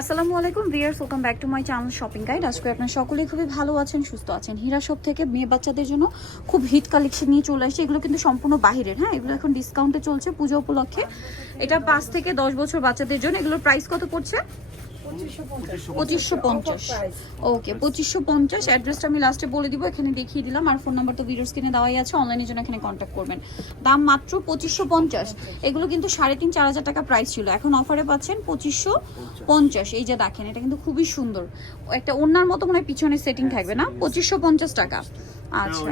আসসালামু আলাইকুম viewers welcome back to my channel shopping guide. আজকে আপনার সকলেই খুবই ভালো আছেন, সুস্থ আছেন। হীরা শপ থেকে মেয়ে বাচ্চাদের জন্য খুব হিট কালেকশন নিয়ে চলে আসছে। এগুলো কিন্তু সম্পূর্ণ বাহিরের হ্যাঁ? এগুলো এখন ডিসকাউন্টে চলছে পুজো উপলক্ষে। এটা পাঁচ থেকে দশ বছর বাচ্চাদের জন্য। এগুলোর প্রাইস কত পড়ছে? পঁচিশশো পঞ্চাশ। ওকে পঁচিশশো পঞ্চাশ। অ্যাড্রেসটা আমি লাস্টে বলে দিব এখানে দেখিয়ে দিলাম। আর ফোন নাম্বার তো ভিডিও স্ক্রিনে দেওয়াই আছে অনলাইনের জন্য এখানে কন্ট্যাক্ট করবেন। দাম মাত্র পঁচিশশো পঞ্চাশ। এগুলো কিন্তু সাড়ে তিন চার হাজার টাকা প্রাইস ছিল। এখন অফারে পাচ্ছেন পঁচিশশো পঞ্চাশ। এই যে দেখেন এটা কিন্তু খুবই সুন্দর। একটা অন্যার মতো মনে হয় পিছনে সেটিং থাকবে না? পঁচিশশো পঞ্চাশ টাকা। আচ্ছা।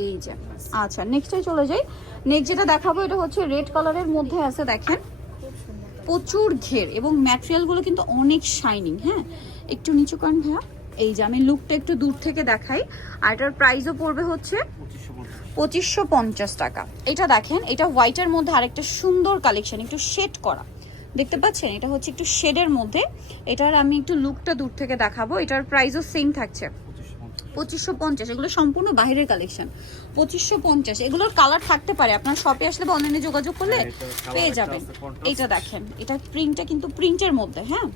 এই যে আচ্ছা নেক্সটে চলে যাই। নেক্সট যেটা দেখাবো এটা হচ্ছে রেড কালারের মধ্যে আছে দেখেন। প্রচুর ঘের এবং ম্যাটেরিয়ালগুলো কিন্তু অনেক শাইনিং হ্যাঁ? একটু নিচু করেন ভাইয়া। এই যে আমি লুকটা একটু দূর থেকে দেখাই। আর এটার প্রাইসও পড়বে হচ্ছে পঁচিশশো পঞ্চাশ টাকা। এটা দেখেন, এটা হোয়াইটের মধ্যে আরেকটা সুন্দর কালেকশন একটু শেড করা। দেখতে পাচ্ছেন? এটা হচ্ছে একটু শেডের মধ্যে। এটার আমি একটু লুকটা দূর থেকে দেখাবো। এটার প্রাইসও সেম থাকছে। পঁচিশশো পঞ্চাশ এগুলো সম্পূর্ণ বাইরের কালেকশন পঁচিশশো পঞ্চাশ এগুলোর কালার থাকতে পারে। আপনার শপে আসলে বা অনলাইনে যোগাযোগ করলে হ্যাঁ, পেয়ে যাবেন। এইটা এটা দেখেন এটা প্রিন্টটা কিন্তু প্রিন্টের মধ্যে হ্যাঁ?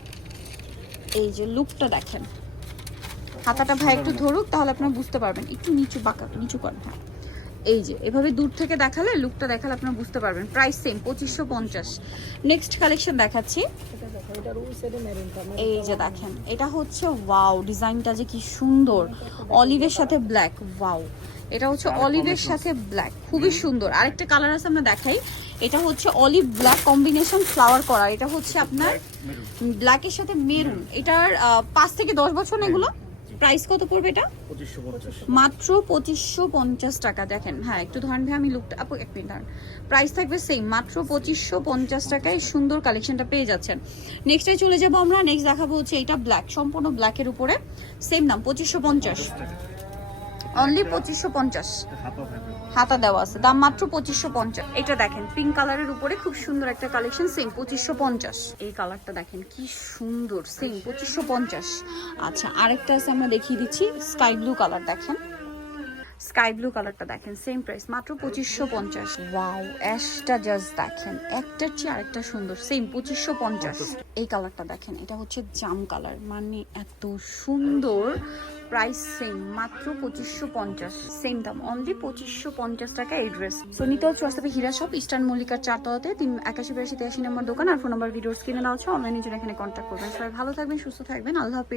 এই যে লুকটা দেখেন। হাতাটা ভাই একটু ধরুক তাহলে আপনারা বুঝতে পারবেন। একটু নিচু বাঁকা নিচু করেন হ্যাঁ। এই যে এভাবে দূর থেকে দেখালে লুকটা দেখালে আপনারা বুঝতে পারবেন। প্রাইস সেম পঁচিশশো পঞ্চাশ। নেক্সট কালেকশন দেখাচ্ছি। এই যে দেখেন এটা হচ্ছে ওয়াও ডিজাইনটা যে কি সুন্দর। অলিভের সাথে ব্ল্যাক ওয়াও এটা হচ্ছে অলিভের সাথে ব্ল্যাক খুবই সুন্দর। আরেকটা কালার আছে আমরা দেখাই। এটা হচ্ছে অলিভ ব্ল্যাক কম্বিনেশন ফ্লাওয়ার করা। এটা হচ্ছে আপনার ব্ল্যাকের সাথে মেরুন এটার পাঁচ থেকে দশ বছর এগুলো? প্রাইস কত পড়বে এটা? মাত্র পঁচিশশো পঞ্চাশ টাকা। দেখেন হ্যাঁ একটু ধরেন ভাই আমি লুকটা আপু এক মিনিট ধরেন। প্রাইস থাকবে সেম মাত্র পঁচিশশো পঞ্চাশ টাকায় সুন্দর কালেকশনটা পেয়ে যাচ্ছেন। নেক্সটে চলে যাব আমরা। নেক্সট দেখাবো হচ্ছে এটা ব্ল্যাক সম্পূর্ণ ব্ল্যাকের উপরে। সেম দাম পঁচিশশো পঞ্চাশ। অনলি পঁচিশশো পঞ্চাশ। হাতা দেওয়া আছে। দাম মাত্র পঁচিশশো পঞ্চাশ। এটা দেখেন পিঙ্ক কালারের উপরে খুব সুন্দর একটা কালেকশন সেম পঁচিশশো পঞ্চাশ। এই কালারটা দেখেন কি সুন্দর সেম পঁচিশশো পঞ্চাশ। আচ্ছা আরেকটা আছে আমরা দেখিয়ে দিচ্ছি স্কাই ব্লু কালার দেখেন। স্কাই ব্লু কালারটা দেখেন সেম প্রাইস মাত্র পঁচিশশো পঞ্চাশ। ওয়াও অ্যাশটা জাস্ট দেখেন একটার চেয়ে আরেকটা সুন্দর সেম পঁচিশশো পঞ্চাশ। এই কালারটা দেখেন এটা হচ্ছে জাম কালার মানে এত সুন্দর প্রাইস সেম মাত্র পঁচিশশো পঞ্চাশ। সেম দাম অনলি পঁচিশশো পঞ্চাশ টাকা এই ড্রেস সো নিতে হচ্ছে রাস্তাতে হীরা শপ ইস্টার্ন মল্লিকার চারতলাতে তিন একাশি বিরাশি তেয়াশি নম্বর দোকান আর ফোন নাম্বার ভিডিওস কিনে নেওয়া হচ্ছে অনলাইনে জন্য এখানে কন্ট্যাক্ট করবেন। সবাই ভালো থাকবেন সুস্থ থাকবেন আল্লাহ হাফিজ।